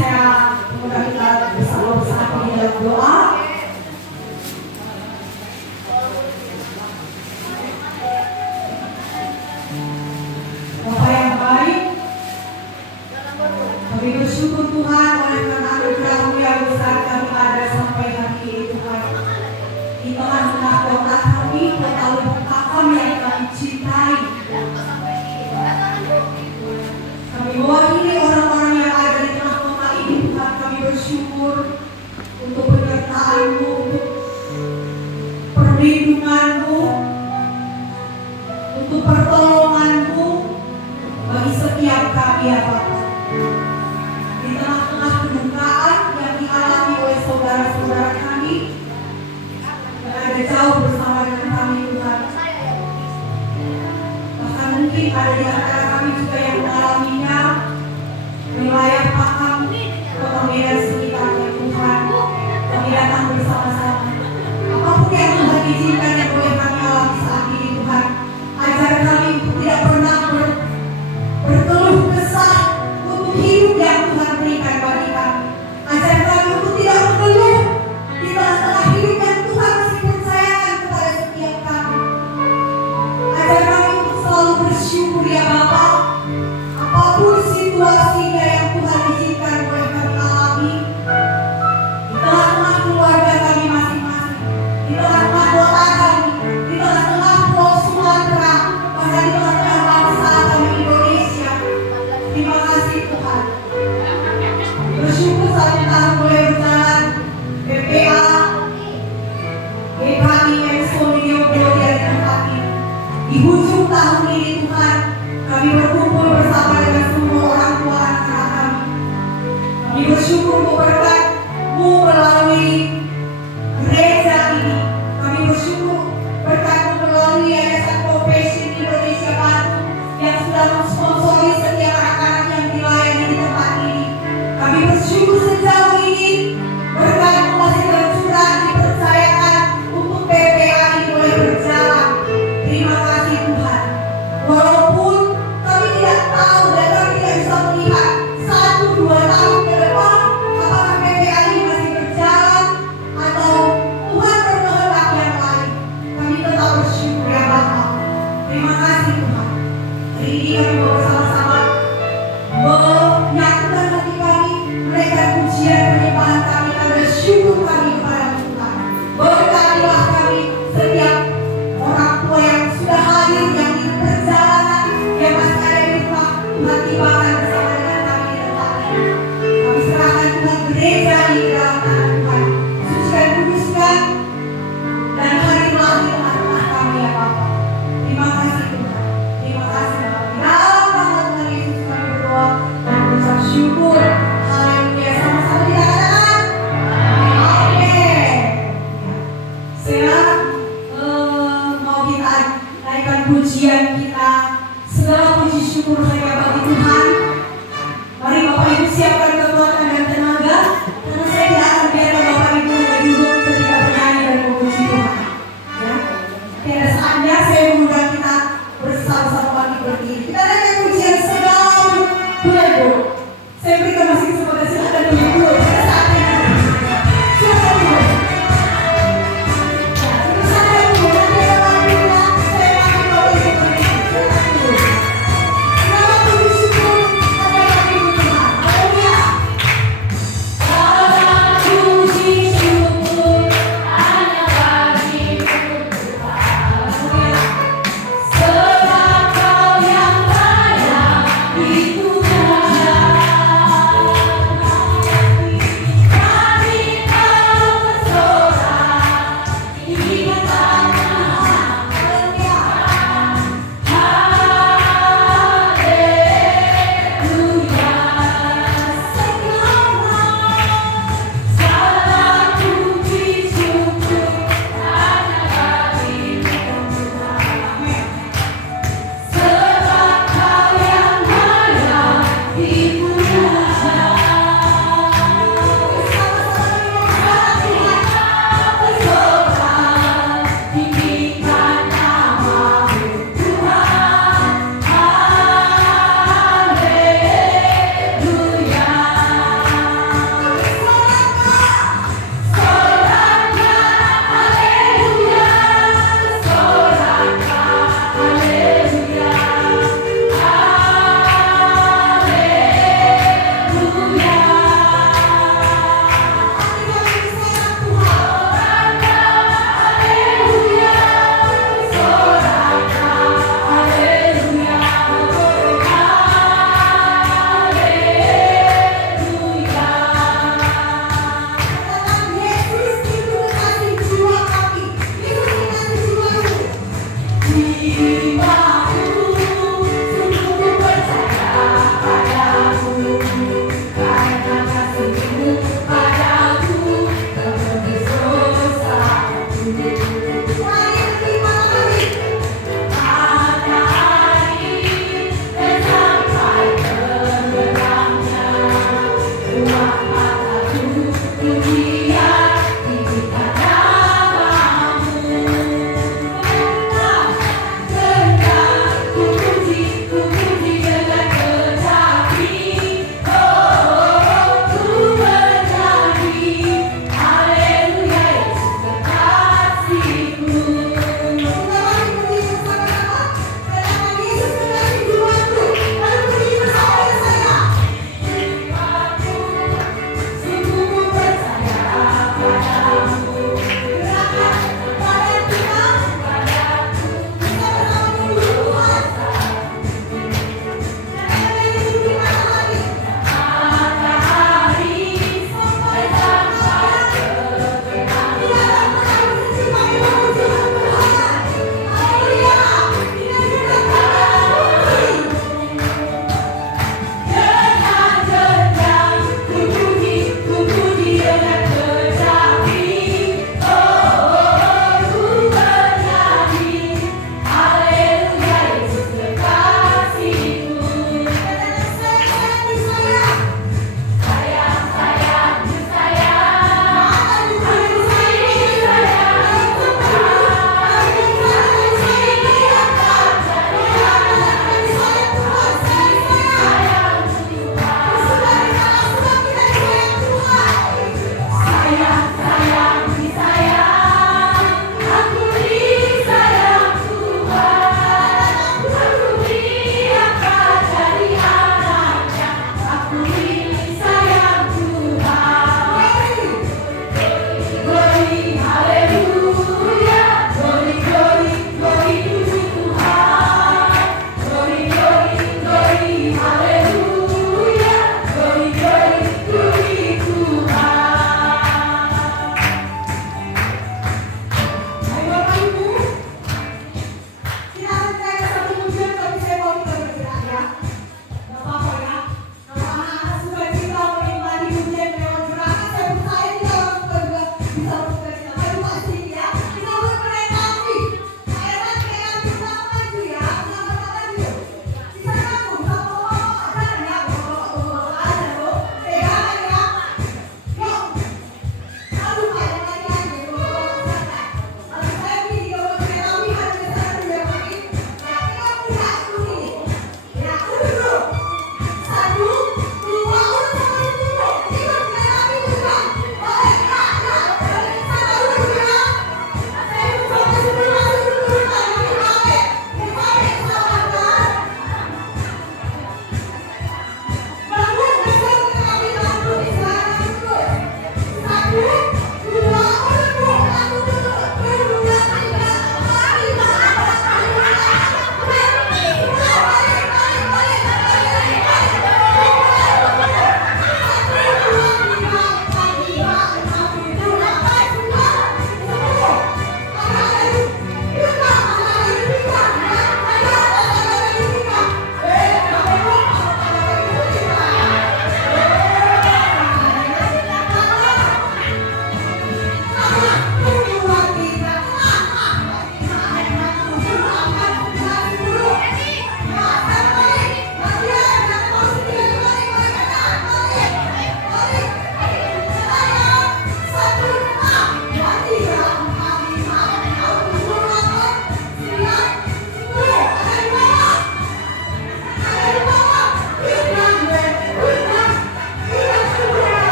saya mengundang kita bersama-sama di dalam doa. Bapak yang baik, kami bersyukur Tuhan oleh karena anugerah-Mu yang besar kami ada sampai hari ini Tuhan. Di tengah-tengah kota kami, kota Lubuk kami yang kami cintai. Kami mewakili orang-orang yang ada di tengah kota ini Tuhan. Kami bersyukur untuk penyertaan-Mu, untuk perlindungan-Mu, untuk pertolongan-Mu bagi setiap kami ya Bapak. Di tengah-tengah kedukaan yang dialami oleh saudara-saudara kami yang ada jauh bersama dengan kami Tuhan. Bahkan mungkin ada di antara kami juga yang mengalaminya wilayah Pakam, Kota Medan sekitarnya Tuhan. Kami datang bersama-sama. Apapun yang Tuhan izinkan yang boleh kami alami saat ini Tuhan, ajar kami untuk tidak pernah berkeluh kesah untuk hidup yang Tuhan berikan bagi kami. Ajar kami untuk tidak mengeluh di tengah-tengah hidup yang Tuhan masih percayakan kepada setiap kami. Ajar kami untuk selalu bersyukur ya Bapa. Apapun situasinya yang Tuhan izinkan boleh kami alami di tengah-tengah keluarga kami masing-masing, di tengah-tengah kota kami, di tengah-tengah Pulau Sumatera, bahkan di tengah-tengah bangsa kami Indonesia. Terima kasih Tuhan. Bersyukur saat kita boleh berjalan BPA GKI Expo Video Gloria di tempat ini. Di ujung tahun ini Tuhan, kami berkumpul bersama dengan semua orang tua anak-anak kami. Kami bersyukur untuk berkat-Mu melalui gereja ini. Kami bersyukur berkat-Mu melalui Yayasan Compassion Indonesia Batu yang sudah mensponsori setiap anak-anak yang dilayani di tempat ini. Kami bersyukur sejauh ini berkat-Mu masih tercurah dipercayakan untuk PPA ini boleh berjalan. Terima kasih Tuhan. Walaupun kami tidak tahu dan kami tidak bisa melihat 1-2 tahun ke depan apakah PPA ini masih berjalan atau Tuhan berkehendak yang lain. Kami tetap bersyukur ya Bapa. Terima kasih Tuhan. Hari ini kami mau bersama-sama menyatukan hati kami, menaikkan pujian penyembahan kami dan bersyukur kami kepada Tuhan. Berkatilah kami setiap orang tua yang sudah hadir, yang di perjalanan, yang masih ada di rumah. Tuhan tibakan bersama dengan kami di tempat ini. Kami serahkan Tuhan gereja ini ke dalam tangan Tuhan. Sucikan, kuduskan, dan hadirlah di tengah-tengah kami ya Bapa. Terima kasih Tuhan. Terima kasih Bapa. Di dalam nama Tuhan Yesus kami berdoa dan berucap syukur. Haleluya. Sama-sama kita katakan amin. Sekarang mau kita naikkan pujian kita. Segala puji syukur hanya bagi Tuhan. Mari Bapak Ibu siapkan kekuatan dan tenaga, karena saya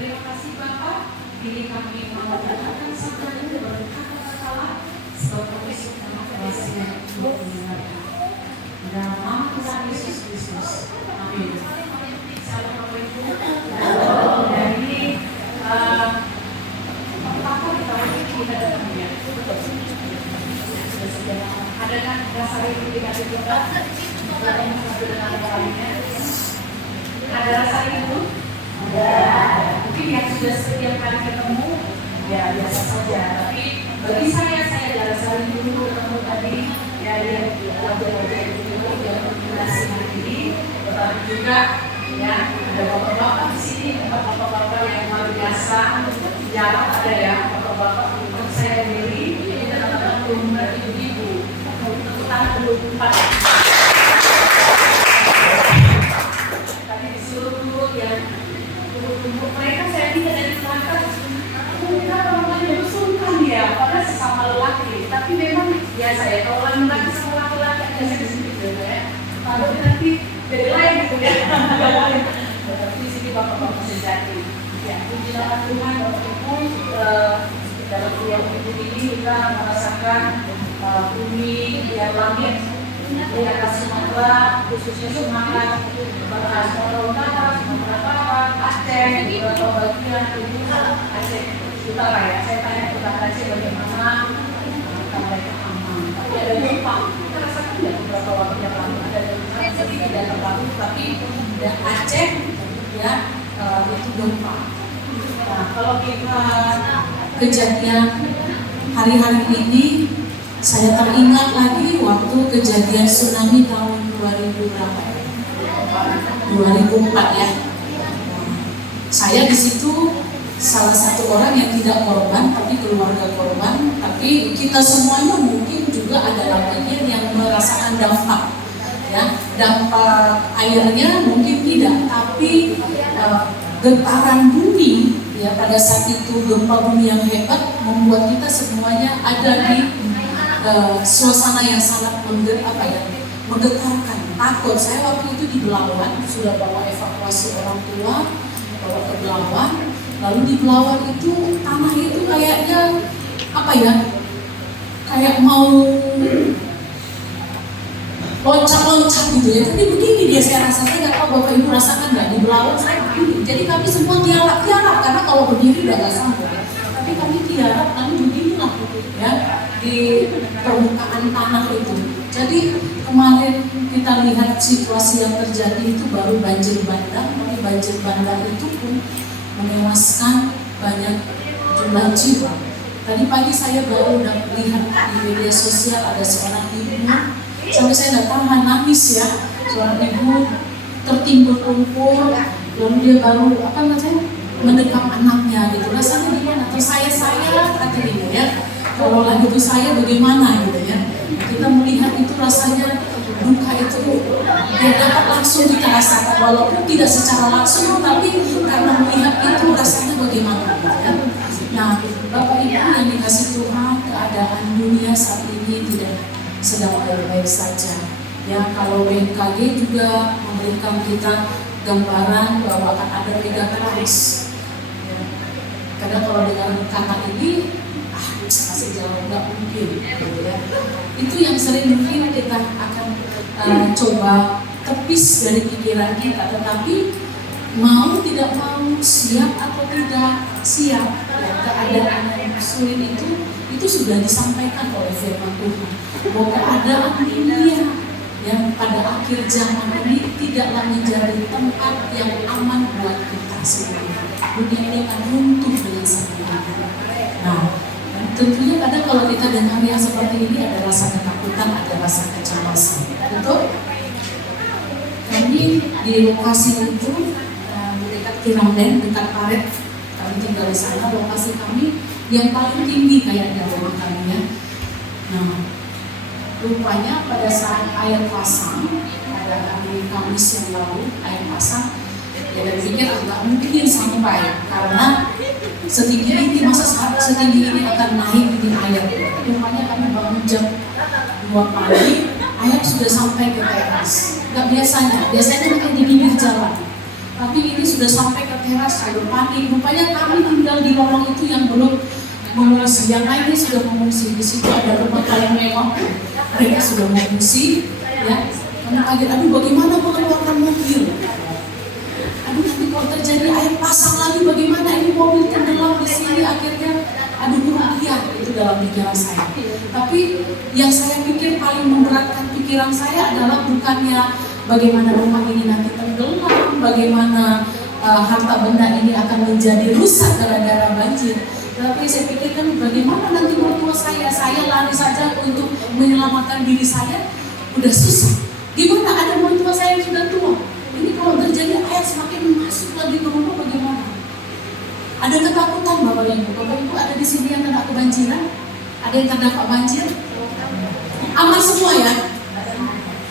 Terima kasih Bapak, pilih kami mau berkata sabda dan berkata salah sebab kami suka kasih untuk mendengarkan. Dalam nama Tuhan Yesus Kristus. Amin. Salam Bapak Ibu. Dari apa kita wajib kita datang ya? Ada kan dasar itu dikasih Tuhan? Ada rasa itu? Mungkin yang sudah setiap kali ketemu ya biasa saja. Tapi bagi saya ada rasa rindu ketemu tadi ya wajah-wajah itu yang kombinasi ini. Tetapi juga ya ada bapak-bapak di sini, bapak-bapak yang luar biasa. Jarang ada ya bapak-bapak untuk saya sendiri. Kita katakan umur ibu-ibu. Untuk anak 24. Tadi disuruh turun ya. Mereka saya lihat dari belakang, mereka orang-orang sungkan ya, padahal sesama lelaki. Tapi memang biasa ya, kalau orang lelaki sama laki-laki biasa di sini gitu ya. Kalau nanti beda lain gitu ya. Tapi di sini bapak-bapak sejati. Ya, puji nama Tuhan, Bapak Ibu, dalam ruang ibu ini kita merasakan bumi yang langit di atas Sumatera, khususnya Sumatera, Sumatera Utara, Sumatera Barat, Aceh, beberapa bagian Aceh Utara ya. Saya tanya kepada Aceh bagaimana mereka aman. Tapi ada gempa, kita rasakan ya beberapa waktu yang lalu ada gempa, sedikit tidak terlalu, tapi Aceh ya itu gempa. Nah kalau kita kejadian hari-hari ini, saya teringat lagi waktu kejadian tsunami tahun 2000 berapa? 2004 ya. Saya di situ salah satu orang yang tidak korban, tapi keluarga korban. Tapi kita semuanya mungkin juga adalah bagian yang merasakan dampak. Ya, dampak airnya mungkin tidak, tapi getaran bumi ya pada saat itu gempa bumi yang hebat membuat kita semuanya ada di suasana yang sangat menggetarkan, takut. Saya waktu itu di Belawan sudah bawa evakuasi orang tua, bawa ke Belawan. Lalu di Belawan itu tanah itu kayaknya kayak mau loncat-loncat gitu ya. Tapi begini dia saya rasa, saya nggak tahu Bapak Ibu rasakan nggak di Belawan saya begini. Jadi kami semua tiarap karena kalau berdiri udah nggak sanggup. Tapi kami tiarap, kami beginilah ya di permukaan tanah itu. Jadi kemarin kita lihat situasi yang terjadi itu baru banjir bandang, tapi banjir bandang itu pun menewaskan banyak jumlah jiwa. Tadi pagi saya baru lihat di media sosial ada seorang ibu, sampai saya nggak tahan nangis ya, seorang ibu tertimbun lumpur, lalu dia baru mendekap anaknya gitu. Rasanya gimana? Atau saya katanya ya. Kalau lagi itu saya bagaimana gitu ya. Kita melihat itu rasanya duka itu ya dapat langsung kita rasakan walaupun tidak secara langsung, tapi karena melihat itu rasanya bagaimana gitu ya. Nah, Bapak Ibu yang dikasih Tuhan, keadaan dunia saat ini tidak sedang baik-baik saja. Ya, kalau BMKG juga memberikan kita gambaran bahwa akan ada megatrust. Ya. Karena kalau dengan kata ini masih jauh, nggak mungkin gitu ya. Itu yang sering mungkin kita akan coba tepis dari pikiran kita, tetapi mau tidak mau, siap atau tidak siap ya, keadaan yang sulit itu sudah disampaikan oleh firman Tuhan bahwa keadaan dunia yang pada akhir zaman ini tidaklah menjadi tempat yang aman buat kita semua. Dunia ini akan runtuh dengan sendirinya. Nah, tentunya kadang kalau kita dengar yang seperti ini ada rasa ketakutan, ada rasa kecemasan. Betul? Kami di lokasi itu dekat Kiramden, dekat Paret, kami tinggal di sana. Lokasi kami yang paling tinggi kayaknya rumah kami ya. Nah, Rupanya pada saat air pasang, pada hari Kamis yang lalu, air pasang, ya dan pikir agak mungkin sampai karena setinggi ini, masa setinggi ini akan naik ini air. Rupanya kami bangun jam 2 pagi, air sudah sampai ke teras. Gak biasanya kayak di pinggir jalan. Tapi ini sudah sampai ke teras, sudah panik. Rupanya kami tinggal di lorong itu yang belum mengungsi. Yang lainnya sudah mengungsi. Di situ ada rumah paling mewah. Mereka sudah mengungsi, ya. Karena kaget, aduh bagaimana mengeluarkan mobil? Aduh nanti kalau terjadi air pasang lagi bagaimana? Ini mobil tenggelam di sini akhirnya. Aduh kerugian itu dalam pikiran saya. Tapi yang saya pikir paling memberatkan pikiran saya adalah bukannya bagaimana rumah ini nanti tenggelam, bagaimana harta benda ini akan menjadi rusak gara-gara banjir. Tapi saya pikirkan bagaimana nanti mertua saya lari saja untuk menyelamatkan diri saya, udah susah. Gimana ada mertua saya yang sudah tua? Ini kalau terjadi air semakin masuk lagi ke rumah bagaimana? Ada ketakutan Bapak Ibu ada di sini yang kena kebanjiran? Ada yang terdampak banjir? Aman semua ya?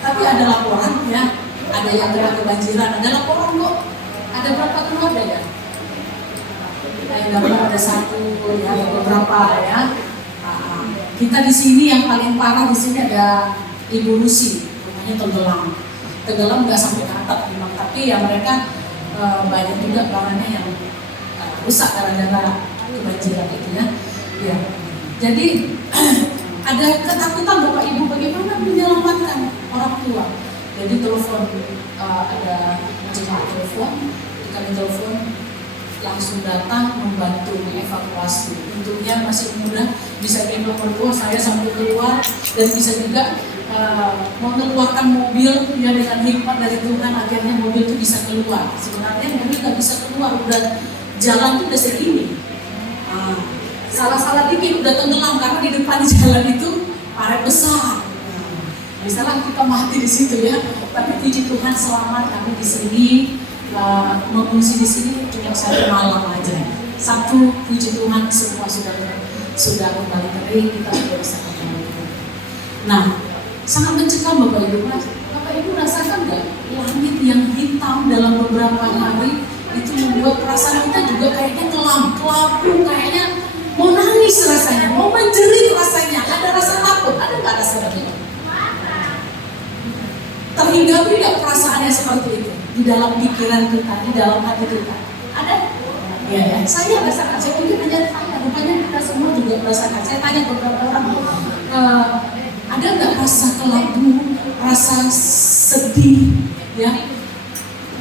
Tapi ada laporan ya, ada yang kena kebanjiran, ada laporan kok. Ada berapa keluarga ya? Yang dapat ada satu ya, beberapa ya. Kita di sini yang paling parah di sini ada Ibu Lucy, rumahnya tenggelam nggak sampai ke atap memang, tapi ya mereka banyak juga barangnya yang rusak gara-gara kebanjiran itu ya. Ya. Jadi ada ketakutan Bapak Ibu bagaimana menyelamatkan orang tua. Jadi telepon ada jemaat telepon, kami telepon langsung datang membantu evakuasi. Untungnya masih muda, bisa gendong mertua saya sampai keluar dan bisa juga mengeluarkan mobil ya dengan hikmat dari Tuhan, akhirnya mobil itu bisa keluar. Sebenarnya mobil nggak bisa keluar, udah jalan itu udah segini. Salah-salah dikit udah tenggelam karena di depan jalan itu parit besar. Misalnya kita mati di situ ya, tapi puji Tuhan selamat kami di sini. Mengungsi di sini cuma 1 malam aja. Sabtu puji Tuhan semua sudah kembali kering, kita sudah bisa kembali. Nah, sangat mencekam Bapak Ibu. Bapak Ibu rasakan nggak langit yang hitam dalam beberapa hari itu membuat perasaan kita juga kayaknya kelam, kelabu, kayaknya mau nangis rasanya, mau menjerit rasanya, ada rasa takut, ada nggak rasa begitu? Terhinggapi nggak perasaannya seperti itu di dalam pikiran kita, di dalam hati kita? Ada? Ya, saya rasakan. Saya pikir hanya saya, rupanya kita semua juga merasakan. Saya tanya beberapa orang, ada nggak rasa kelabu, rasa sedih, ya,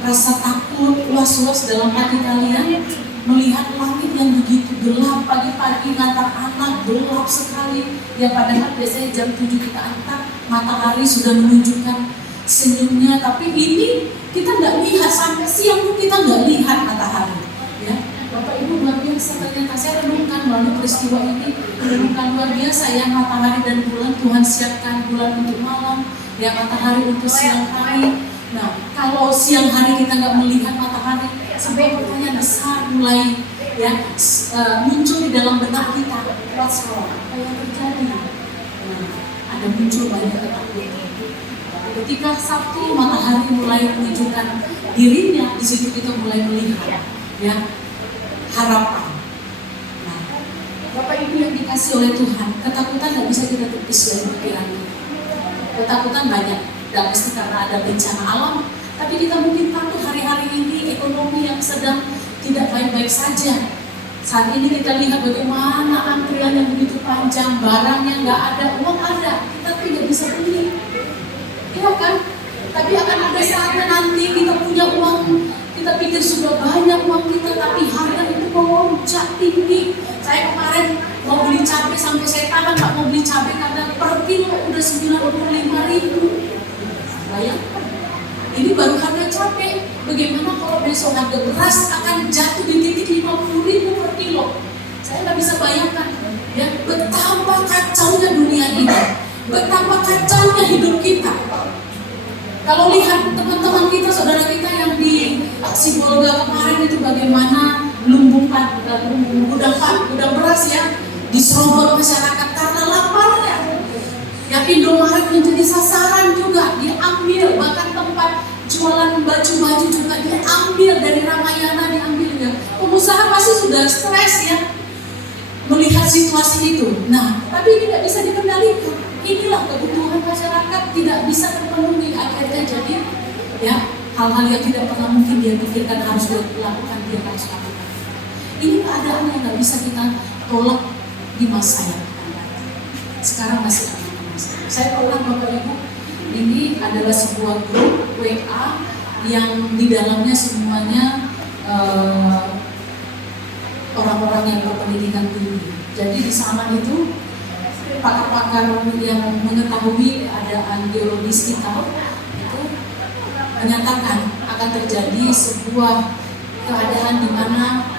rasa takut, was-was dalam hati kalian melihat langit yang begitu gelap pagi-pagi ngantar anak gelap sekali? Ya padahal biasanya jam 7 kita antar, matahari sudah menunjukkan senyumnya, tapi ini kita nggak lihat sampai siang pun kita nggak lihat matahari. Ya, Bapak Ibu luar biasa ternyata. Saya renungkan melalui peristiwa ini, renungkan luar biasa ya, matahari dan bulan Tuhan siapkan, bulan untuk malam, ya matahari untuk siang hari. Nah, kalau siang hari kita nggak melihat matahari, sebuah pertanyaan besar mulai ya muncul di dalam benak kita. What's wrong? Apa yang terjadi? Nah, ada muncul banyak ketakutan. Ketika Sabtu matahari mulai menunjukkan dirinya, di situ kita mulai melihat ya harapan. Nah, Bapak Ibu yang dikasih oleh Tuhan, ketakutan tidak bisa kita tepis dari pikiran kita. Ketakutan banyak, tidak mesti karena ada bencana alam, tapi kita mungkin takut hari-hari ini ekonomi yang sedang tidak baik-baik saja. Saat ini kita lihat bagaimana antrian yang begitu panjang, barangnya nggak ada, uang ada, kita tidak bisa beli. Iya kan? Tapi akan ada saatnya nanti kita punya uang, kita pikir sudah banyak uang kita, tapi harga itu melonjak tinggi. Saya kemarin mau beli cabai sampai saya tahan nggak mau beli cabai karena per kilo udah 95.000. Bayangkan, ini baru harga cabai. Bagaimana kalau besok harga beras akan jatuh di titik 50.000 per kilo? Saya nggak bisa bayangkan ya betapa kacaunya dunia ini. Betapa kacaunya hidup kita. Kalau lihat teman-teman kita, saudara kita yang di Sibolga kemarin itu bagaimana lumbung gudang beras ya diserobot masyarakat karena laparnya. Yang Ya, Indomaret menjadi sasaran juga, diambil. Bahkan tempat jualan baju-baju juga diambil, dari Ramayana diambil ya. Pengusaha pasti sudah stres ya melihat situasi itu. Nah, tapi ini tidak bisa dikendalikan. Inilah kebutuhan masyarakat tidak bisa terpenuhi, akhirnya jadi ya hal-hal yang tidak pernah mungkin dia pikirkan harus dia lakukan, dia harus lakukan. Ini keadaan yang nggak bisa kita tolak di masa yang akan datang. Sekarang masih ada masa. Saya ulang Bapak Ibu, ini adalah sebuah grup WA yang di dalamnya semuanya orang-orang yang berpendidikan tinggi. Jadi di sana itu pakar-pakar yang mengetahui keadaan geologis kita itu menyatakan akan terjadi sebuah keadaan di mana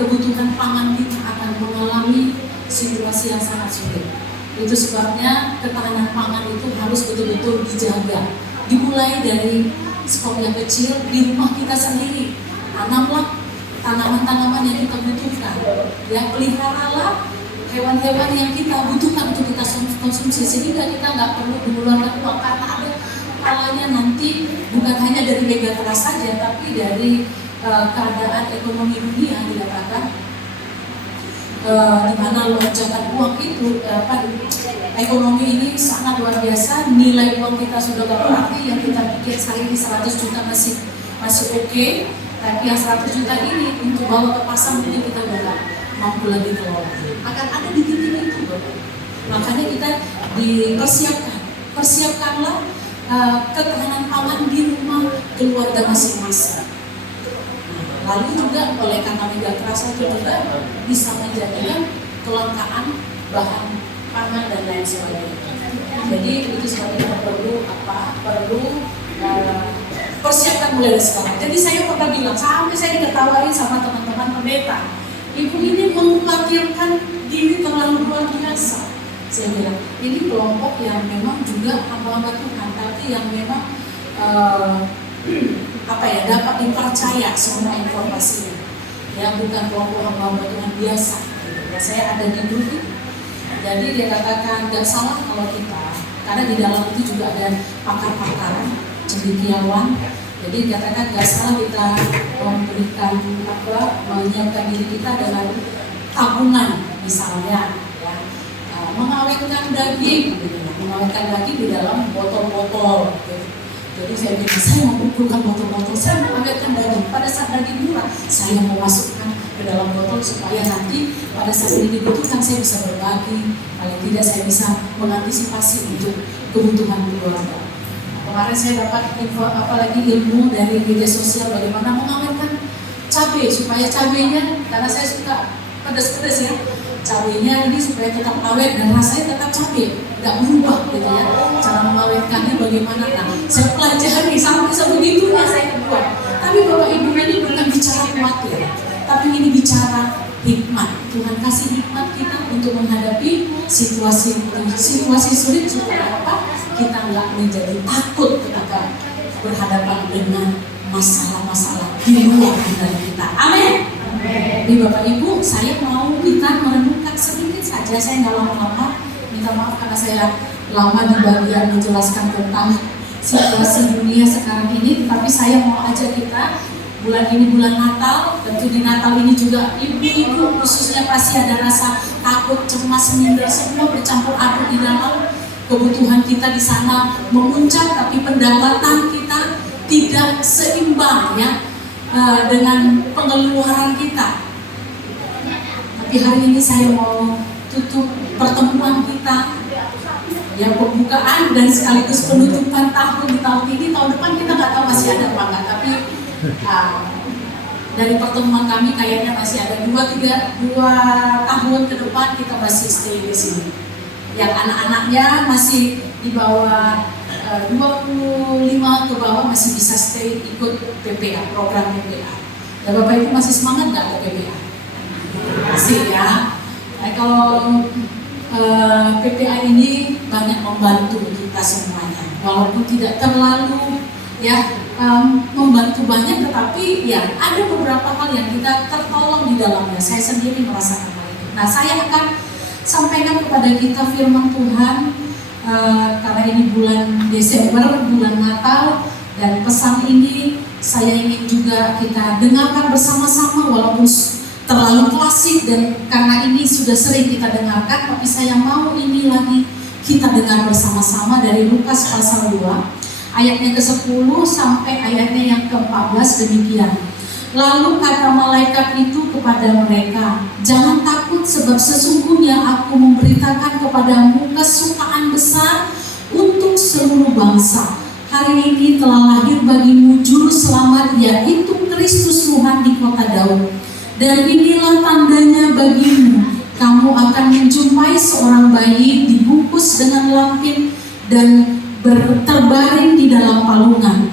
kebutuhan pangan kita akan mengalami situasi yang sangat sulit. Itu sebabnya ketahanan pangan itu harus betul-betul dijaga. Dimulai dari skop yang kecil di rumah kita sendiri. Tanamlah tanaman-tanaman yang kita butuhkan. Ya, peliharalah hewan-hewan yang kita butuhkan untuk kita konsumsi, sehingga kita nggak perlu mengeluarkan uang, karena ada kalanya nanti bukan hanya dari megatrust saja, tapi dari keadaan ekonomi dunia dikatakan di mana lonjakan uang itu ekonomi ini sangat luar biasa, nilai uang kita sudah gak berarti, yang kita pikir sehari 100 juta masih oke, tapi yang 100 juta ini untuk bawa ke pasar mungkin kita udah mampu lagi kelola. Akan ada di titik itu, Bapak. Makanya kita persiapkanlah ketahanan pangan di rumah keluarga masing-masing. Lalu juga oleh karena megatrust itu juga bisa menjadikan kelangkaan bahan pangan dan lain sebagainya. Jadi itu sebabnya kita perlu persiapkan mulai dari sekarang. Jadi saya pernah bilang, sampai saya diketawain sama teman-teman pendeta, ibu ini mengkhawatirkan diri terlalu luar biasa. Saya bilang, ini kelompok yang memang juga hamba-hamba Tuhan, tapi yang memang dapat dipercaya semua informasinya. Ya, bukan kelompok hamba-hamba Tuhan biasa. Ya, saya ada di grup itu. Jadi dia katakan gak salah kalau kita, karena di dalam itu juga ada pakar-pakar, cendekiawan. Jadi dikatakan gak salah kita memberikan menyiapkan diri kita dengan tabungan misalnya, ya, mengawetkan daging, gitu, mengawetkan daging di dalam botol-botol. Gitu. Jadi saya bilang, saya mau kumpulkan botol-botol, saya mau awetkan daging. Pada saat daging murah, saya mau masukkan ke dalam botol supaya nanti pada saat ini dibutuhkan saya bisa berbagi, paling tidak saya bisa mengantisipasi untuk kebutuhan keluarga. Kemarin saya dapat info, apalagi ilmu dari media sosial bagaimana mengawetkan cabai supaya cabainya, karena saya suka pedas-pedas ya, cabainya ini supaya tetap awet dan rasanya tetap cabai, nggak berubah gitu ya. Cara mengawetkannya bagaimana? Nah, saya pelajari sampai sebegitunya saya buat. Tapi Bapak Ibu, ini bukan bicara khawatir, tapi ini bicara hikmat. Tuhan kasih hikmat kita untuk menghadapi situasi sulit supaya apa? Kita nggak menjadi takut ketika berhadapan dengan masalah-masalah di luar kendali kita. Amin. Di Bapak Ibu, saya mau kita merenungkan sedikit saja. Saya nggak lama-lama. Minta maaf karena saya lama di bagian menjelaskan tentang situasi dunia sekarang ini. Tapi saya mau ajak kita, bulan ini bulan Natal. Tentu di Natal ini juga ibu-ibu khususnya pasti ada rasa takut, cemas, minder, semua bercampur aduk di dalam. Kebutuhan kita di sana memuncak, tapi pendapatan kita tidak seimbang ya dengan pengeluaran kita. Tapi hari ini saya mau tutup pertemuan kita, ya, pembukaan dan sekaligus penutupan tahun di tahun ini. Tahun depan kita nggak tahu masih ada apa enggak, tapi dari pertemuan kami kayaknya masih ada 2 tahun ke depan kita masih stay di sini. Yang anak-anaknya masih di bawah 25 ke bawah masih bisa stay ikut PPA, program PPA. Dan Bapak Ibu masih semangat nggak ke PPA? Masih ya. Nah, kalau PPA ini banyak membantu kita semuanya, walaupun tidak terlalu ya membantu banyak, tetapi ya ada beberapa hal yang kita tertolong di dalamnya. Saya sendiri merasakan hal itu. Nah, saya akan sampaikan kepada kita firman Tuhan karena ini bulan Desember, bulan Natal, dan pesan ini saya ingin juga kita dengarkan bersama-sama walaupun terlalu klasik dan karena ini sudah sering kita dengarkan, tapi saya mau ini lagi kita dengar bersama-sama dari Lukas pasal 2 ayatnya ke-10 sampai ayatnya yang ke-14 demikian. Lalu kata malaikat itu kepada mereka, jangan takut sebab sesungguhnya aku memberitakan kepadamu kesukaan besar untuk seluruh bangsa. Hari ini telah lahir bagimu juru selamat, yaitu Kristus Tuhan di kota Daud. Dan inilah tandanya bagimu, kamu akan menjumpai seorang bayi dibungkus dengan lampin dan terbaring di dalam palungan.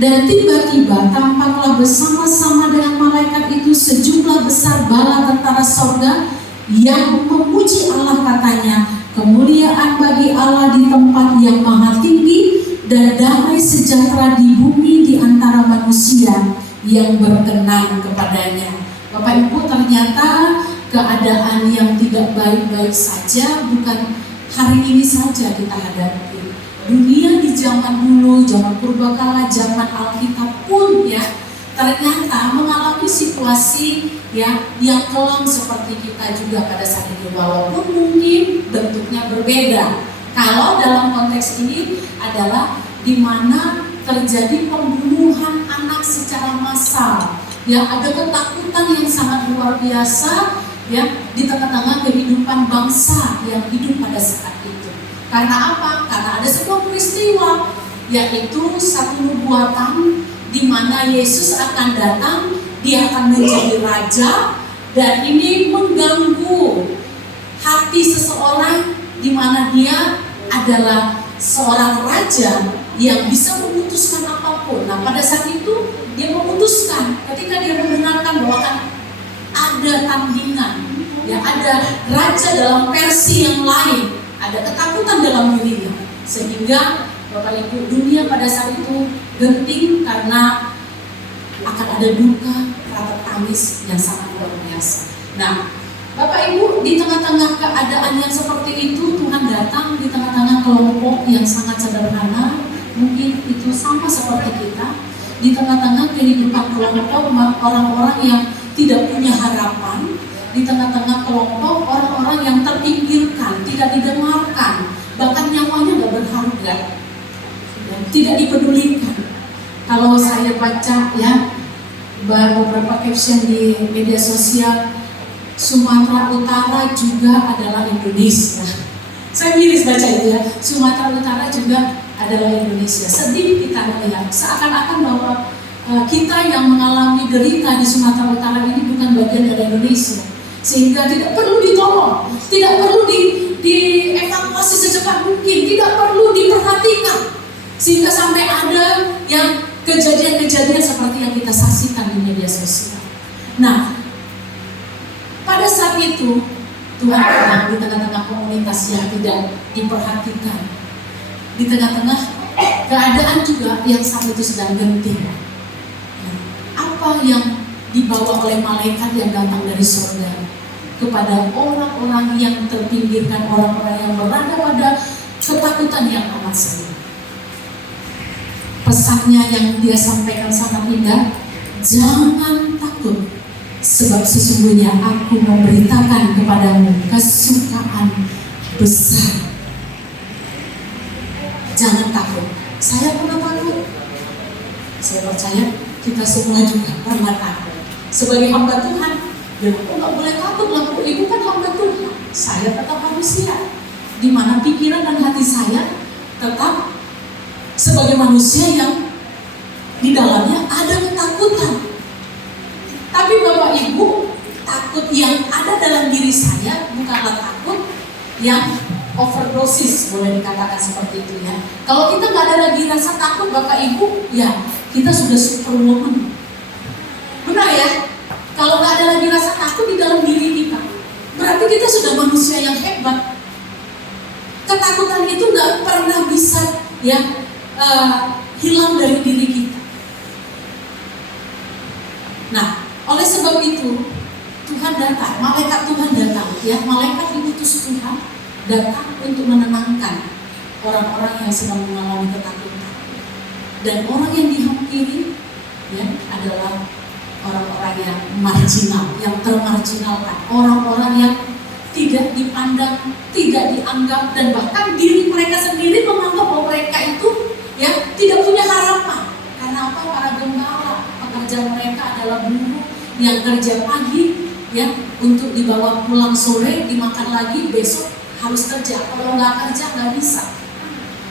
Dan tiba-tiba tampaklah bersama-sama dengan malaikat itu sejumlah besar bala tentara sorga yang memuji Allah, katanya, kemuliaan bagi Allah di tempat yang maha tinggi dan damai sejahtera di bumi di antara manusia yang berkenan kepadanya. Bapak Ibu, ternyata keadaan yang tidak baik-baik saja bukan hari ini saja kita hadapi. Dunia di zaman dulu, zaman purbakala, zaman Alkitab pun ya ternyata mengalami situasi ya yang kelam seperti kita juga pada saat itu, walaupun mungkin bentuknya berbeda. Kalau dalam konteks ini adalah di mana terjadi pembunuhan anak secara massal, ya ada ketakutan yang sangat luar biasa ya di tengah-tengah kehidupan bangsa yang hidup pada saat itu. Karena apa? Karena ada sebuah peristiwa, yaitu satu nubuatan di mana Yesus akan datang, dia akan menjadi raja, dan ini mengganggu hati seseorang di mana dia adalah seorang raja yang bisa memutuskan apapun. Nah, pada saat itu dia memutuskan ketika dia mendengarkan bahwa akan ada tandingan, ya ada raja dalam versi yang lain. Ada ketakutan dalam dirinya, sehingga Bapak Ibu, dunia pada saat itu genting karena akan ada duka, rata tangis yang sangat luar biasa. Nah, Bapak Ibu, di tengah-tengah keadaan yang seperti itu, Tuhan datang di tengah-tengah kelompok yang sangat sederhana, mungkin itu sama seperti kita, di tengah-tengah kehidupan kelompok orang-orang yang tidak punya harapan, di tengah-tengah kelompok orang-orang yang terpinggirkan, tidak didengarkan, bahkan nyawanya nggak berharga, tidak dipedulikan. Kalau saya baca ya beberapa caption di media sosial, Sumatera Utara juga adalah Indonesia. Saya miris baca itu ya, Sumatera Utara juga adalah Indonesia. Sedih kita melihat seakan-akan bahwa kita yang mengalami derita di Sumatera Utara ini bukan bagian dari Indonesia, sehingga tidak perlu ditolong, tidak perlu dievakuasi secepat mungkin, tidak perlu diperhatikan, sehingga sampai ada yang kejadian-kejadian seperti yang kita saksikan di media sosial. Nah, pada saat itu Tuhan datang di tengah-tengah komunitas yang tidak diperhatikan, di tengah-tengah keadaan juga yang saat itu sedang genting. Apa yang dibawa oleh malaikat yang datang dari surga kepada orang-orang yang terpinggirkan, orang-orang yang berada pada ketakutan yang amat serius? Pesannya yang dia sampaikan sangat indah, jangan takut, sebab sesungguhnya aku memberitakan kepadamu kesukaan besar. Jangan takut. Saya pernah takut. Saya percaya kita semua juga pernah takut. Sebagai hamba Tuhan, ya aku nggak boleh takut lah. Ibu kan hamba Tuhan. Saya tetap manusia, di mana pikiran dan hati saya tetap sebagai manusia yang di dalamnya ada ketakutan. Tapi Bapak Ibu, takut yang ada dalam diri saya bukanlah takut yang overdosis, boleh dikatakan seperti itu ya. Kalau kita nggak ada lagi rasa takut Bapak Ibu, ya kita sudah superwoman. Benar ya? Kalau nggak ada lagi rasa takut di dalam diri kita, berarti kita sudah manusia yang hebat. Ketakutan itu nggak pernah bisa ya hilang dari diri kita. Nah, oleh sebab itu Tuhan datang, malaikat Tuhan datang, ya, malaikat diutus Tuhan datang untuk menenangkan orang-orang yang sedang mengalami ketakutan. Dan orang yang dihampiri, ya, adalah orang-orang yang marginal, yang termarginalkan, orang-orang yang tidak dipandang, tidak dianggap, dan bahkan diri mereka sendiri menganggap bahwa mereka itu, ya, tidak punya harapan. Karena apa? Para gembala, pekerjaan mereka adalah buruh yang kerja pagi, ya, untuk dibawa pulang sore, dimakan lagi, besok harus kerja. Kalau nggak kerja nggak bisa.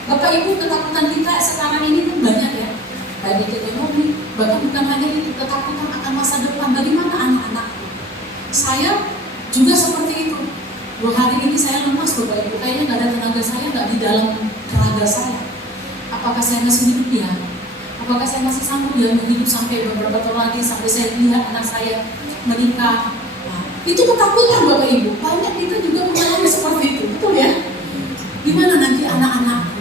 Bapak Ibu, ketakutan kita sekarang ini pun banyak, ya, baik itu ekonomi, bahkan bukan hanya itu, ketakutan akan masa depan. Bagaimana anak-anakku? Saya juga seperti itu. 2 hari ini saya lemas, Bapak Ibu, kayaknya nggak ada tenaga saya, nggak di dalam tenaga saya. Apakah saya masih hidup, ya? Apakah saya masih sanggup, ya, hidup sampai beberapa tahun lagi, sampai saya lihat anak saya menikah? Nah, itu ketakutan, Bapak Ibu. Banyak kita juga mengalami seperti itu, betul, ya? Gimana nanti anak-anakku?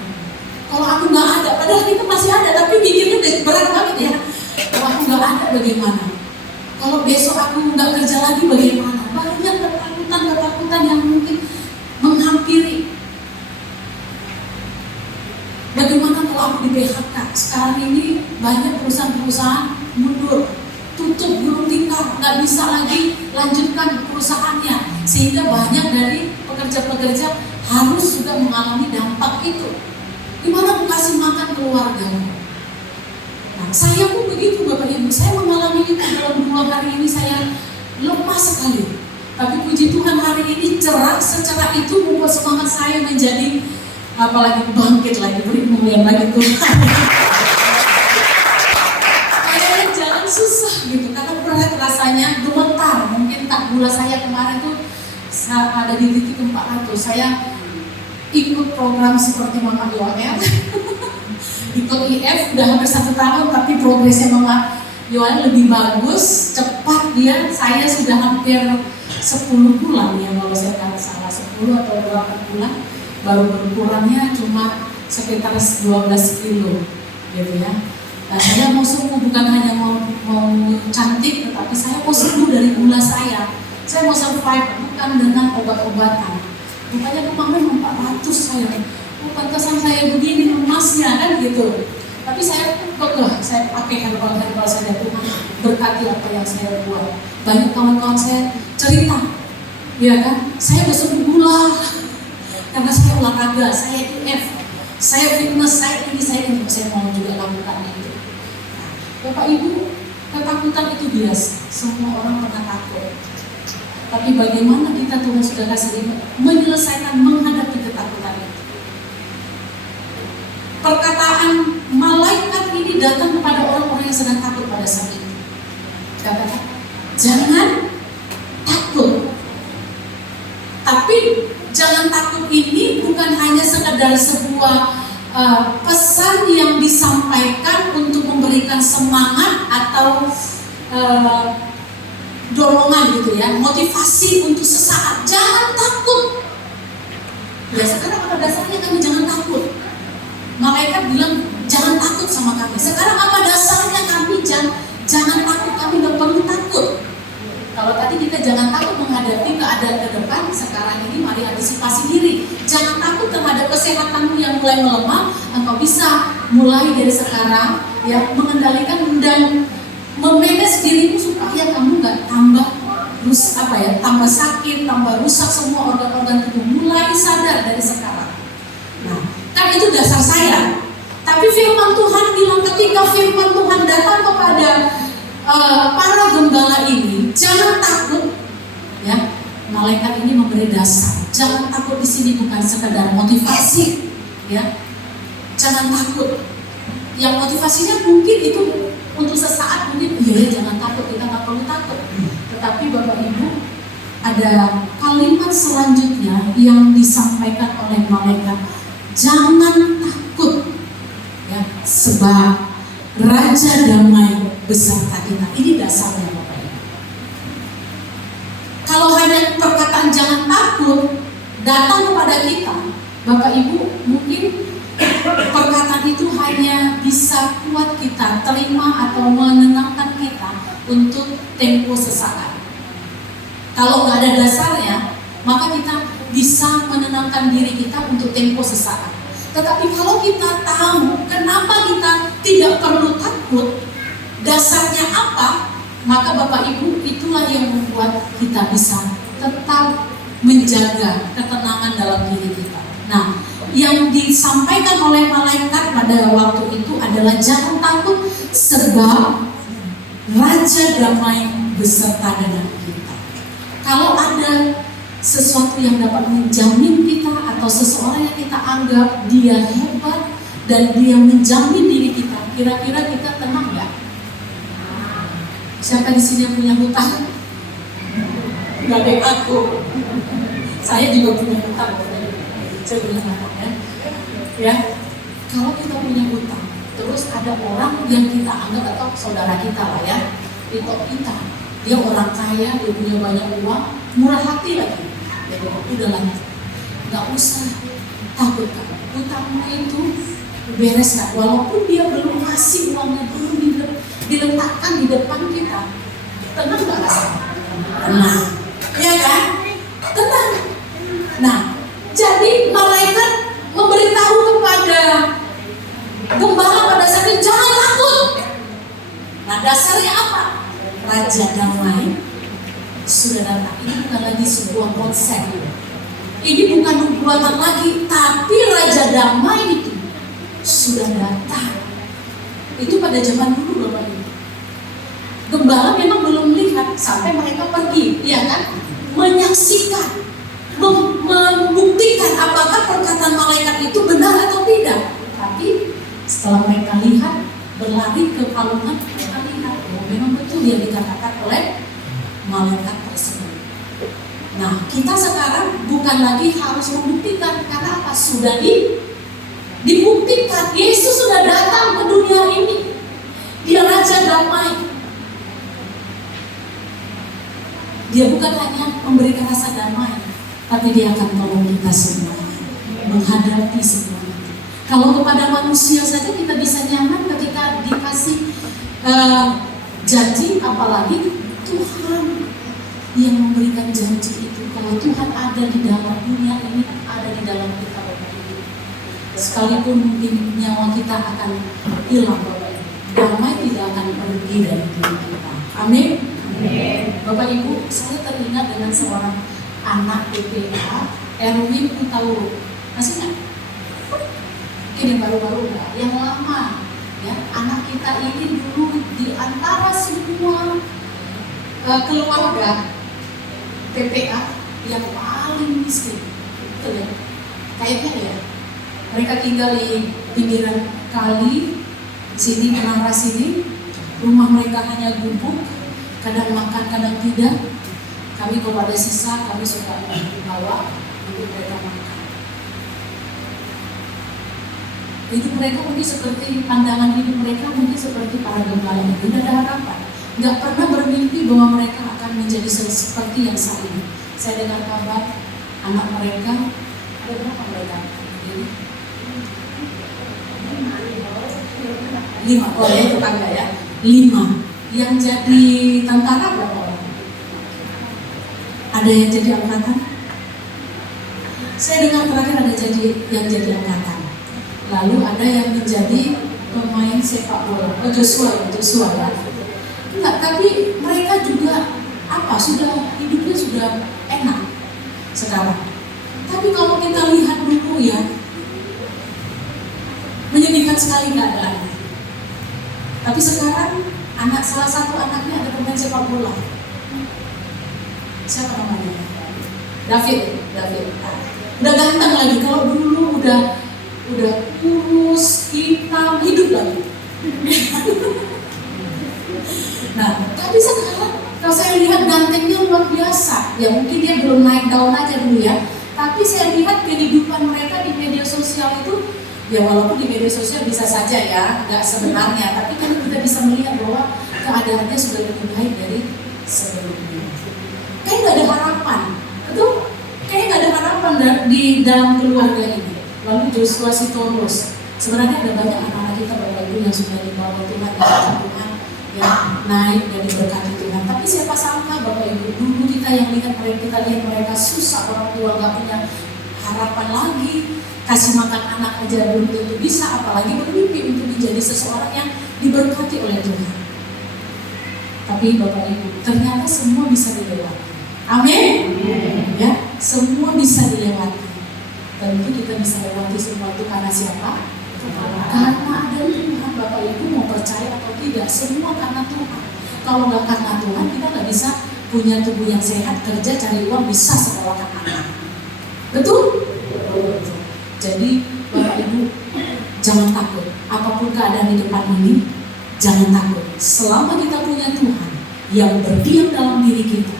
Kalau aku nggak ada, padahal kita masih ada, tapi mikirnya berat banget, ya. Kalau aku nggak ada, bagaimana? Kalau besok aku nggak kerja lagi, bagaimana? Banyak ketakutan yang mungkin menghampiri. Bagaimana kalau aku di PHK? Sekarang ini banyak perusahaan-perusahaan mundur, tutup, gulung tikar, nggak bisa lagi lanjutkan perusahaannya, sehingga banyak dari pekerja-pekerja harus juga mengalami dampak itu. Gimana aku kasih makan keluarga? Nah, saya pun begitu, Bapak Ibu. Saya mengalami itu dalam 2 hari ini. Saya lemas sekali. Tapi puji Tuhan hari ini cerah, secerah itu membuat semangat saya menjadi apalagi bangkit lagi, beri kemuliaan lagi Tuhan. Kayaknya jalan susah gitu, karena berat rasanya, gemetar. Mungkin tak gula saya kemarin tuh ada di titik 400. Saya ikut program seperti Mama Yoel, ikut IF udah hampir 1 tahun, tapi progresnya Mama Yoel lebih bagus, cepat dia. Saya sudah hampir 10 bulan, ya, kalau saya nggak salah 10 atau 8 bulan, baru berkurangnya cuma sekitar 12 kilo, gitu, ya. Nah, saya mau sembuh, bukan hanya mau cantik, tetapi saya mau sembuh dari gula saya. Saya mau survive bukan dengan obat-obatan. Rupanya kemarin 400 saya. Oh, pantesan saya begini emasnya, kan gitu. Tapi saya kekeh, saya pakai herbal saya, Tuhan berkati apa yang saya buat. Banyak kawan-kawan saya cerita, ya kan, saya udah sembuh gula karena saya olahraga, saya IF, saya fitness, saya mau juga lakukan itu. Bapak Ibu, ketakutan itu biasa, semua orang pernah takut. Tapi bagaimana kita, Tuhan sudah kasih menyelesaikan, menghadapi ketakutan itu. Perkataan malaikat ini datang kepada orang-orang yang sedang takut pada saat itu. Katakan, jangan takut. Tapi jangan takut ini bukan hanya sekedar sebuah pesan yang disampaikan untuk memberikan semangat atau dorongan, gitu, ya, motivasi untuk sesaat. Jangan takut. Ya, sekarang apa dasarnya kami jangan takut? Malaikat bilang jangan takut sama kami. Sekarang apa dasarnya kami jangan takut? Kami nggak perlu takut. Kalau tadi kita jangan takut menghadapi keadaan ke depan, sekarang ini mari antisipasi diri. Jangan takut terhadap kesehatanmu yang mulai melemah. Engkau bisa mulai dari sekarang, ya, mengendalikan dan memanage dirimu supaya kamu nggak tambah tambah sakit, tambah rusak semua organ-organ tubuh. Mulai sadar dari sekarang. Nah, kan itu dasar saya. Tapi firman Tuhan bilang, ketika firman Tuhan datang kepada para gembala ini, jangan takut, ya. Malaikat ini memberi dasar. Jangan takut di sini bukan sekedar motivasi, ya. Jangan takut. Yang motivasinya mungkin itu untuk sesaat, mungkin iya, jangan takut, kita nggak perlu takut. Tetapi Bapak Ibu, ada kalimat selanjutnya yang disampaikan oleh malaikat, jangan takut, ya, sebab Raja Damai beserta kita. Ini dasarnya, Bapak Ibu. Kalau hanya perkataan jangan takut datang kepada kita, Bapak Ibu, mungkin perkataan itu hanya bisa kuat kita terima atau menenangkan kita untuk tempo sesaat. Kalau nggak ada dasarnya, maka kita bisa menenangkan diri kita untuk tempo sesaat. Tetapi kalau kita tahu kenapa kita tidak perlu takut, dasarnya apa, maka Bapak Ibu, itulah yang membuat kita bisa tetap menjaga ketenangan dalam diri kita. Nah, yang disampaikan oleh malaikat pada waktu itu adalah jangan takut, sebab Raja Damai beserta dengan kita. Kalau ada sesuatu yang dapat menjamin kita atau seseorang yang kita anggap dia hebat dan dia menjamin diri kita, kira-kira kita tenang nggak? Siapa di sini yang punya hutang? Nggak ada aku. Saya juga punya hutang. Saya punya hutang ya. Kalau kita punya hutang, terus ada orang yang kita anggap atau saudara kita lah ya, itu kita, dia orang kaya, dia punya banyak uang, murah hati lagi. Jadi udahlah, nggak usah takut kan. Hutangmu itu beres nggak? Walaupun dia belum kasih uangnya, belum diletakkan di depan kita, tenang nggak rasanya? Tenang, ya kan? Tenang. Nah, jadi malaikat memberitahu kepada gembala pada saat itu, jangan takut. Nah, dasarnya apa? Raja Damai sudah datang. Ini bukan lagi sebuah konsep. Ini bukan nubuatan lagi, tapi Raja Damai itu sudah datang. Itu pada zaman dulu Bapak Ibu. Gembala memang belum melihat sampai mereka pergi, ya kan? Menyaksikan, membuktikan apakah perkataan malaikat itu benar atau tidak. Tapi setelah mereka lihat, berlari ke palungan, mereka lihat bahwa memang betul yang dikatakan oleh malaikat tersebut. Nah, kita sekarang bukan lagi harus membuktikan, karena apa? Sudah dibuktikan. Yesus sudah datang ke dunia ini. Dia Raja Damai. Dia bukan hanya memberikan rasa damai, tapi dia akan tolong kita semua menghadapi semua itu. Kalau kepada manusia saja kita bisa nyaman ketika dikasih janji, apalagi Tuhan yang memberikan janji itu. Kalau Tuhan ada di dalam dunia ini, ada di dalam kita Bapak Ibu, sekalipun mungkin nyawa kita akan hilang Bapak Ibu, damai tidak akan pergi dari diri kita. Amin. Bapak Ibu, saya teringat dengan seorang anak PPA, Erwin Utauro. Masih nggak? Mungkin yang baru-baru enggak, yang lama. Ya, anak kita ini dulu di antara semua keluarga PPA yang paling miskin. Betul ya? Kayaknya ya. Mereka tinggal di pinggiran kali, sini menara sini. Rumah mereka hanya gubuk, kadang makan, kadang tidak. Kami kalau ada sisa, kami suka bawa untuk mereka makan. Hidup mereka mungkin seperti, pandangan hidup mereka mungkin seperti para gembala. Tidak ada harapan. Nggak pernah bermimpi bahwa mereka akan menjadi seperti yang saat ini. Saya dengar kabar anak mereka, ada berapa mereka? 5, oh ya tetangga ya, 5. Yang jadi tentara berapa orang? Ada yang jadi angkatan? Saya dengar terakhir ada yang jadi angkatan. Lalu ada yang menjadi pemain sepak bola. Oh Joshua ya. Enggak, tapi mereka juga sudah hidupnya sudah enak sekarang. Tapi kalau kita lihat dulu ya, menyedihkan sekali keadaannya. Tapi sekarang salah satu anaknya ada pemain sepak bola. Siapa namanya? David. Udah ganteng lagi. Kalau dulu udah kurus, hitam, hidup lagi. Nah, tapi sekarang kalau saya lihat gantengnya luar biasa. Ya mungkin dia belum naik daun aja dulu ya. Tapi saya lihat kehidupan mereka di media sosial itu, ya walaupun di media sosial bisa saja ya, nggak sebenarnya, tapi kan kita bisa melihat bahwa keadaannya sudah lebih baik dari sebelumnya. Kayak nggak ada harapan, betul? Kayak nggak ada harapan di dalam keluarga ini. Lalu Joshua Sitorus, sebenarnya ada banyak anak-anak kita Bapak Ibu yang sudah dibawa Tuhan di dalam Tuhan, ya naik dan diberkati Tuhan. Tapi siapa sangka Bapak Ibu, dulu kita lihat mereka susah, orang tua nggak punya harapan lagi, kasih makan anak aja belum tentu bisa, apalagi bermimpi untuk menjadi seseorang yang diberkati oleh Tuhan. Tapi Bapak Ibu, ternyata semua bisa dilewati. Amin. Ya, semua bisa dilewati. Tentu kita bisa lewati semua itu karena siapa? Karena ada Tuhan. Bapak Ibu mau percaya atau tidak, semua karena Tuhan. Kalau nggak karena Tuhan, kita nggak bisa punya tubuh yang sehat, kerja, cari uang, bisa sekolahkan anak. Betul? Jadi Bapak Ibu, jangan takut. Apapun keadaan di depan ini, jangan takut. Selama kita punya Tuhan yang berdiam dalam diri kita,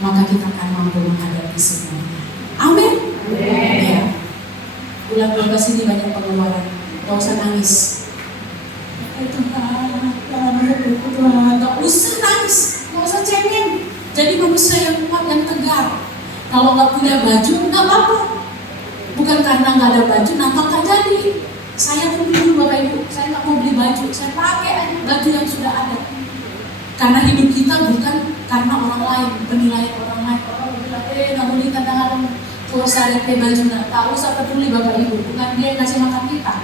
maka kita akan mampu menghadapi semuanya. Amin. Ya. Bulan 12 ini banyak pengeluaran. Gak usah nangis. Tuhan, gak usah nangis, gak usah cengeng. Jadi manusia yang kuat, yang tegar. Kalau gak punya baju, gak apa-apa. Bukan karena gak ada baju, nampak gak jadi. Saya pun dulu Bapak Ibu, saya gak mau beli baju, saya pakai aja baju yang sudah ada. Karena hidup kita bukan karena orang lain, penilaian orang lain. Orang bilang, gak boleh kadang-kadang tuh saya pakai baju, tak usah peduli Bapak Ibu, bukan dia yang kasih makan kita.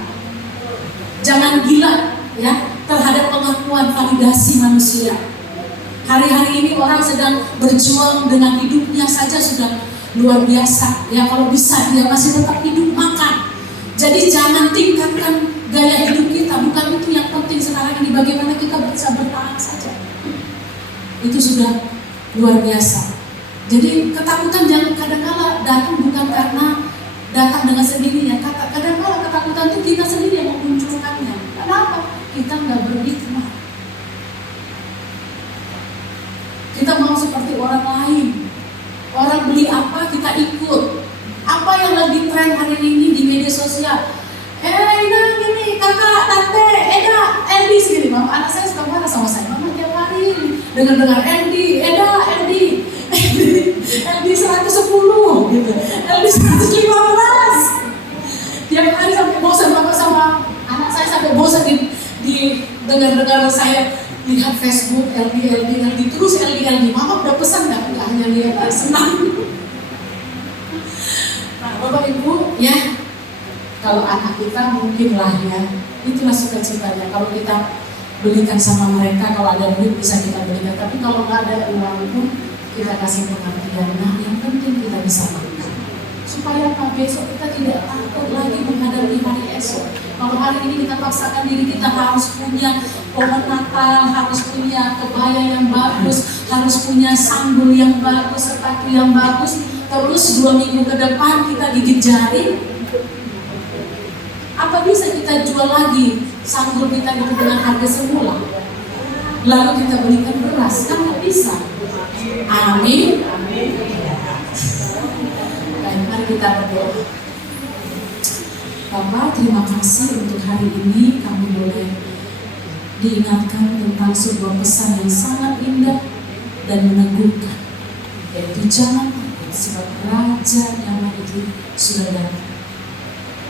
Jangan gila ya terhadap pengakuan validasi manusia. Hari-hari ini orang sedang berjuang dengan hidupnya saja sudah luar biasa. Ya kalau bisa dia masih tetap hidup makan. Jadi jangan tingkatkan gaya hidup kita, bukan itu yang penting sekarang ini. Bagaimana kita bisa bertahan saja. Itu sudah luar biasa. Jadi ketakutan jangan kadang-kala datang bukan karena datang dengan sendirinya. Kadang-kala ketakutan itu kita sendiri yang memunculkannya. Kenapa? Kita nggak berhikmah. Kita mau seperti orang lain. Orang beli apa kita ikut. Apa yang lagi tren hari ini di media sosial? Ina gini, kakak, tante, Eda, Endi segini. Mama anak saya suka marah sama saya. Mama tiap hari dengar Endi, Eda, Endi 110 gitu, Endi 115. Tiap hari sampai bosan Bapak sama anak saya, sampai bosan di dengar saya lihat Facebook LD terus LD. Mama udah pesan nggak hanya lihat senang. Nah Bapak Ibu ya, kalau anak kita mungkin lah ya, itulah sukacitanya. Kalau kita belikan sama mereka, kalau ada duit bisa kita belikan. Tapi kalau nggak ada uang pun kita kasih pengertian. Nah yang penting kita bisa makan, supaya besok kita tidak takut lagi menghadapi hari esok. Kalau hari ini kita paksakan diri kita harus punya pohon Natal, harus punya kebaya yang bagus, harus punya sanggul yang bagus, sepatu yang bagus, terus 2 minggu ke depan kita gigit jari. Apa bisa kita jual lagi sanggul kita itu dengan harga semula? Lalu kita belikan beras, kan nggak bisa. Amin. Baik, mari kita berdoa. Bapak, terima kasih untuk hari ini kami boleh diingatkan tentang sebuah pesan yang sangat indah dan meneguhkan, yaitu jangan takut sebab Raja Damai itu sudah datang.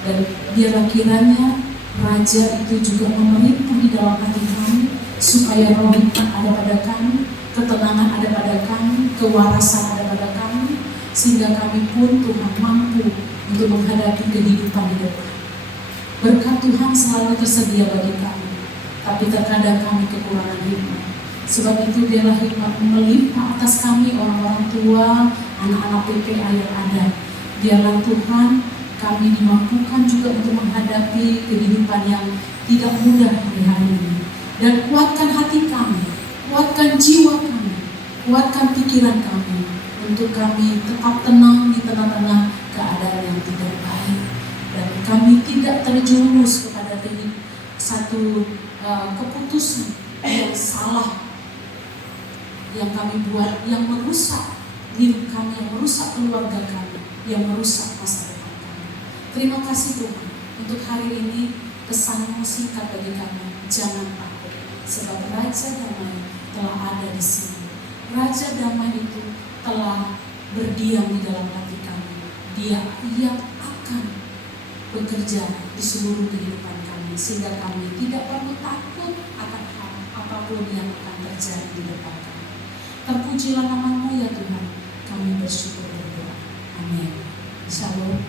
Dan biarlah kiranya Raja itu juga memerintah di dalam hati kami, supaya roh hikmat ada pada kami, ketenangan ada pada kami, kewarasan ada pada kami, sehingga kami pun Tuhan mampu untuk menghadapi kehidupan di depan. Berkat Tuhan selalu tersedia bagi kami, tapi terkadang kami kekurangan hikmat. Sebab itu biarlah hikmat melimpah atas kami, orang-orang tua, anak-anak PPA yang ada. Biarlah Tuhan kami dimampukan juga untuk menghadapi kehidupan yang tidak mudah hari-hari ini. Dan kuatkan hati kami, kuatkan jiwa kami, kuatkan pikiran kami, untuk kami tetap tenang di tengah-tengah keadaan yang tidak baik. Dan kami tidak terjerumus kepada satu keputusan yang salah yang kami buat, yang merusak hidup kami, yang merusak keluarga kami, yang merusak masa depan kami. Terima kasih Tuhan untuk hari ini, pesan-Mu singkat bagi kami, jangan takut, sebab Raja Damai telah ada di sini. Raja Damai itu telah berdiam di dalam hati kami. Dia akan bekerja di seluruh kehidupan kami, sehingga kami tidak perlu takut akan hal apapun apapun yang akan terjadi di depan kami. Terpujilah nama-Mu ya Tuhan, kami bersyukur berdoa. Amin. Shalom.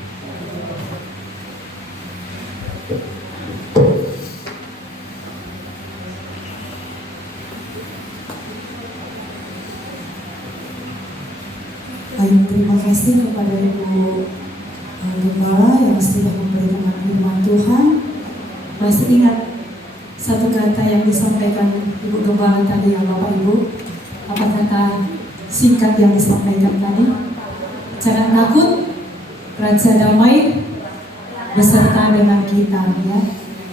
Baik, terima kasih kepada Ibu Gembala yang sudah memberikan firman Tuhan. Masih ingat satu kata yang disampaikan Ibu Gembala tadi ya Bapak Ibu? Apa kata singkat yang disampaikan tadi? Jangan takut, Raja Damai beserta dengan kita ya.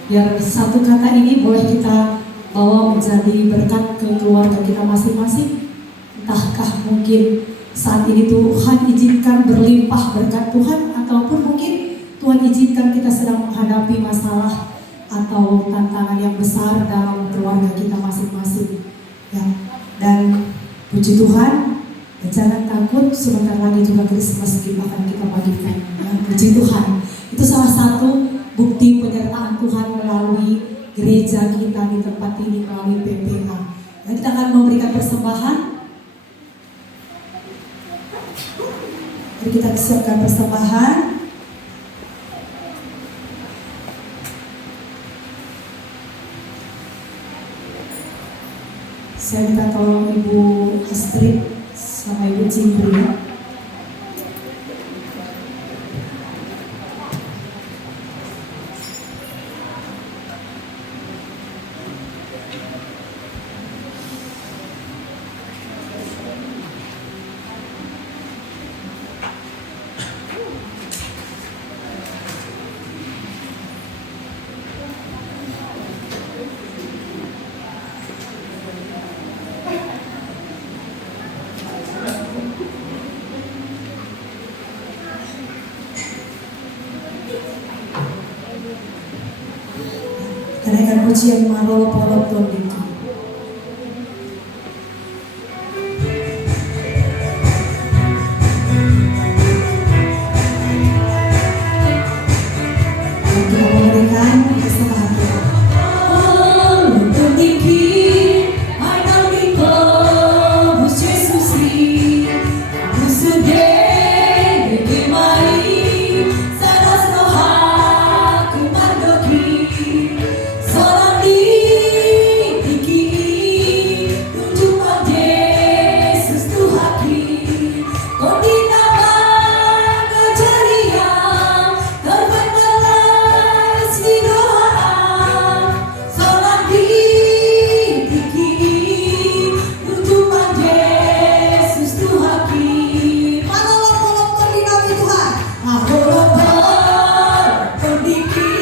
Biar satu kata ini boleh kita bawa menjadi berkat ke keluarga kita masing-masing. Entahkah mungkin saat ini Tuhan izinkan berlimpah berkat Tuhan, ataupun mungkin Tuhan izinkan kita sedang menghadapi masalah atau tantangan yang besar dalam keluarga kita masing-masing ya. Dan puji Tuhan, jangan takut, sebentar lagi juga Christmas Gift akan kita bagikan ya. Puji Tuhan, itu salah satu bukti penyertaan Tuhan melalui gereja kita di tempat ini, melalui PPA. Dan kita akan memberikan persembahan. Jadi kita siapkan persembahan. Saya minta tolong Ibu Astrid sama Ibu Cimbri ya. Kenaikan pujian Maro Polok Tondiki. Kita memberikan persembahan kita. Polok Tondiki, ada di Kobus Yesusi, kamu sudah dimai, sanas roha kumandoki. Seorang diki tunjuk Yesus Tuhaki, kau di nama kejadian terbenarlah si doa. Seorang diki tunjuk Yesus Tuhaki. Manolong polong terdinami Tuhan. Manolong polong terdiki.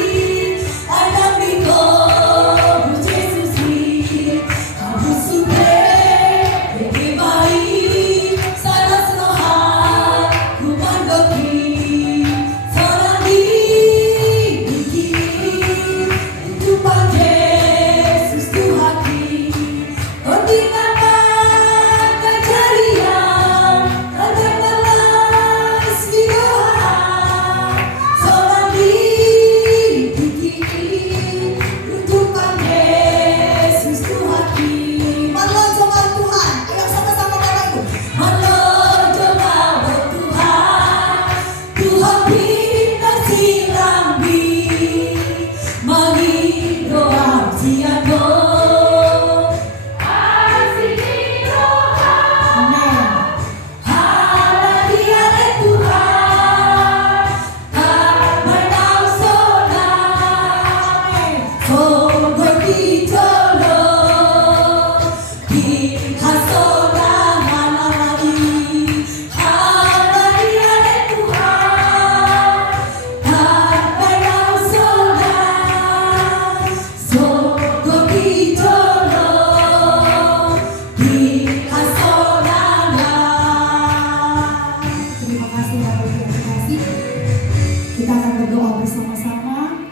Kita akan berdoa bersama-sama.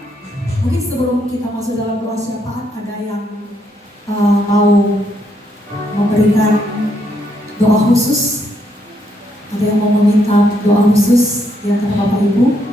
Mungkin sebelum kita masuk dalam doa syafaat, ada yang mau memberikan doa khusus, ada yang mau meminta doa khusus di antara Bapak Ibu.